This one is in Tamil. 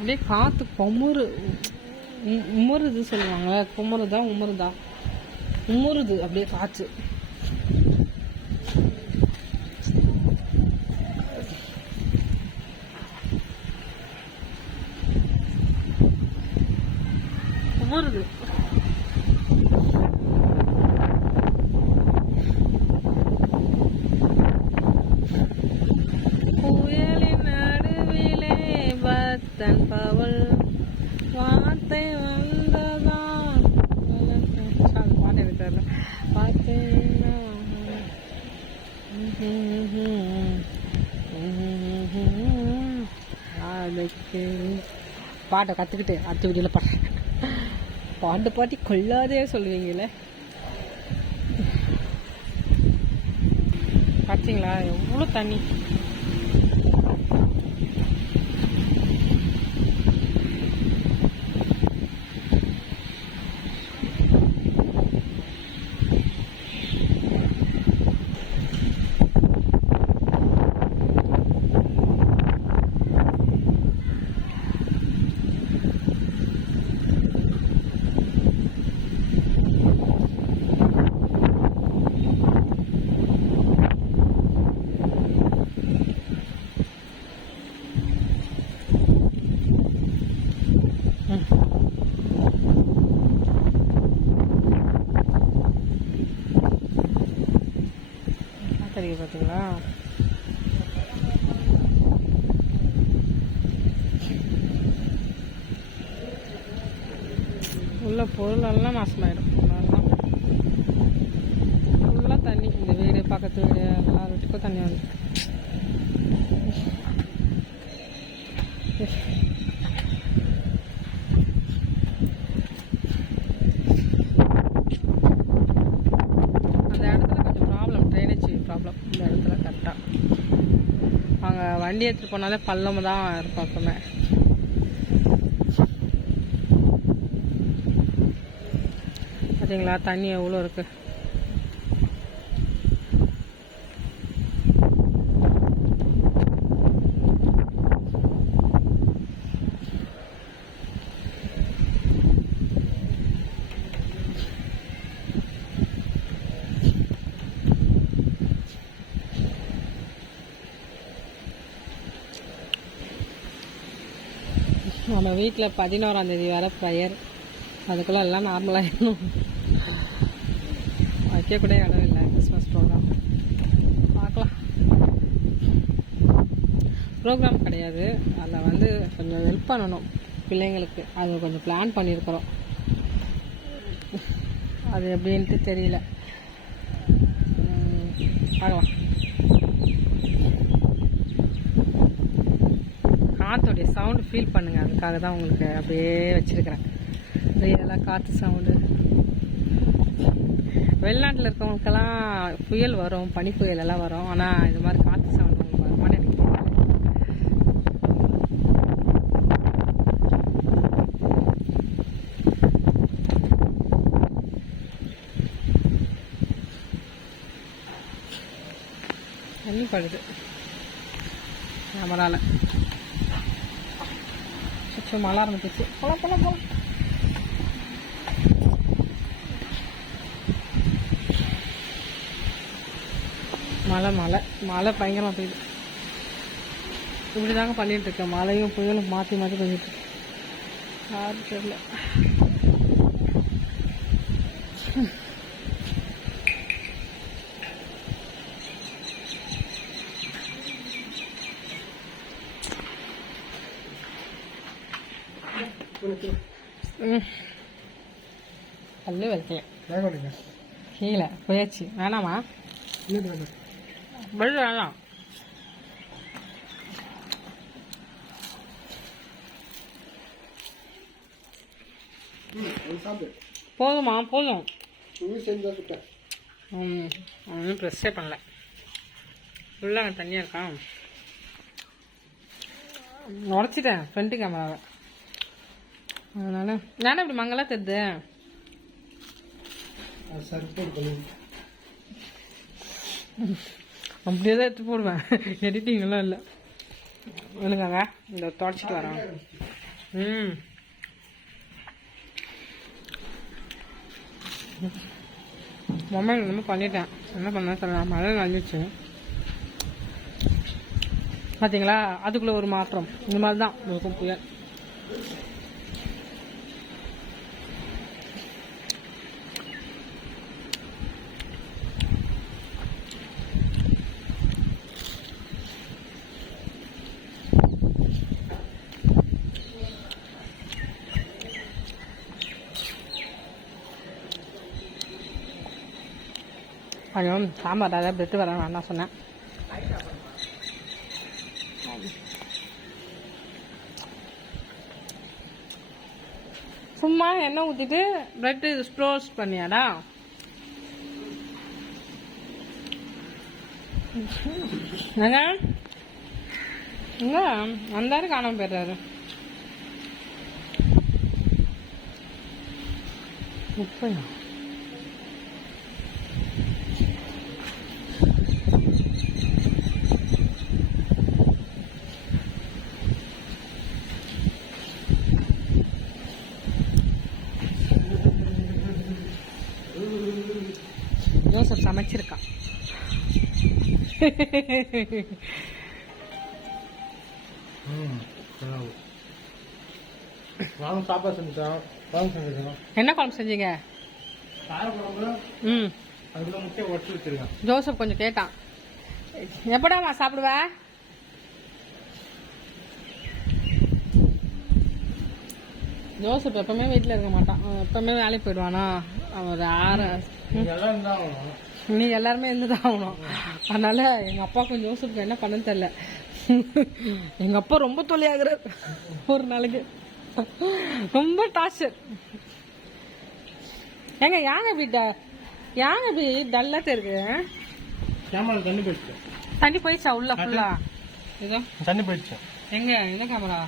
அப்படியே காற்று கொமுறு உமருது சொல்லுவாங்க குமருதா உமருதா உமுறுது. அப்படியே காற்று உமருது தன் பவள் வார்த்தை வந்ததான் அது பாட்டு எனக்கு அதுக்கு பாட்டை கற்றுக்கிட்டு அடுத்த வீடியோவில் பாடுறேன். பாட்டு பாட்டி கொள்ளாதே சொல்லுவீங்களே. பார்த்தீங்களா எவ்வளோ தண்ணி. தெரியுது பார்த்தீங்களா உள்ள பொருளெல்லாம் நாசமாயிடும். ஃபுல்லாக தண்ணி இந்த வீடு பக்கத்து வீடு எல்லா வீட்டுக்கும் தண்ணி வந்து வண்டி எடுத்துகிட்டு போனாலே பள்ளம் தான் இருக்கும் எப்பவுமே பார்த்தீங்களா தண்ணி எவ்வளோ இருக்குது நம்ம வீட்டில் பதினோராம் தேதி வேற ப்ரேயர் அதுக்குள்ள எல்லாம் இன்னும் வைக்கக்கூட இடம் இல்லை கிறிஸ்மஸ் ப்ரோக்ராம் பார்க்கலாம். ப்ரோக்ராம் கிடையாது. அதில் வந்து கொஞ்சம் ஹெல்ப் பண்ணணும் பிள்ளைங்களுக்கு. அது கொஞ்சம் பிளான் பண்ணியிருக்கிறோம் அது எப்படின்ட்டு தெரியல. பார்க்கலாம். சவுண்டு ஃபீல் பண்ணுங்கள் அதுக்காக தான் உங்களுக்கு அப்படியே வச்சிருக்கிறேன். இதெல்லாம் காற்று சவுண்டு வெளிநாட்டில் இருக்கவங்களுக்கெல்லாம் புயல் வரும் பனி புயல் எல்லாம் வரும். ஆனால் இது மாதிரி காற்று சவுண்டு உங்களுக்கு வருமானு எனக்கு தண்ணி படுது. நம்மளால. சுச்சு மழை ஆரம்பிச்சிச்சு போலாம் போலாம் போலாம். மழை மழை. மழை பயங்கரமாக பெய்யுது. இப்படி தாங்க பண்ணிட்டு இருக்கேன். மழையும் புயலும் மாற்றி மாற்றி பண்ணிட்டு இருக்கேன். யாரும் தெரியல. பல்லு வலிக்கல கீழே. போயாச்சு. வேணாமா? பல்லு வேணாம். போதுமா. போதும் ம் ஒன்றும் ப்ரெஸ்ஸே பண்ணல. ஃபுல்லாக தண்ணியாக இருக்கா? உடச்சிட்டேன் ஃப்ரண்ட்டு கேமராவை அதனால நானே இப்படி மங்களா தெரியுது அப்படியே தான் எடுத்து போடுவேன். எடிட்டிங் எல்லாம் இல்லை. ஒழுங்காங்க இந்த தொடச்சிட்டு வரேன் ம். மொபைல் ரொம்ப பண்ணிட்டேன். என்ன பண்ண தெரியல. மழை நனைஞ்சிச்சு பார்த்தீங்களா அதுக்குள்ள ஒரு மாற்றம். இந்த மாதிரி தான். இருக்கும் புயல். கொஞ்சம் சாம்பார் அதாவது பிரெட்டு வர வேண்டாம் சொன்னேன். சும்மா எண்ணெய் ஊற்றிட்டு பிரெட்டு ஸ்டோர்ஸ் பண்ணியாடா? எங்க எங்க வந்தாரு காணாம போயிடுறாரு. முப்பதா ஜோசப் சமைச்சிருக்கான் சாப்பாடு குழம்பு என்ன குழம்பு செஞ்சீங்க? ம். ஜோசப் கொஞ்சம் கேட்டான். எப்படாமா சாப்பிடுவ? ஜோசப் எப்பவுமே வீட்டில் இருக்க மாட்டான். எப்பவுமே வேலைக்கு போயிடுவானா? ஒரு ஆறு. நீ எல்லாருமே இருந்துதான் ஆகணும். அதனால எங்க அப்பாவுக்கும் ஜோசப்க்கு என்ன பண்ணன்னு தெரியல. எங்க அப்பா ரொம்ப தொல்லையாகிறார். ஒரு நாளைக்கு. ரொம்ப டார்ச்சர் ஏங்க யாங்க இப்படி ட- யாங்க இப்படி டல்லாட்ட இருக்கு? கேமரா தண்ணி போயிடுச்சு. தண்ணி போயிடுச்சா உள்ள ஃபுல்லா ஏதோ தண்ணி போயிடுச்சு. எங்க எந்த கேமரா?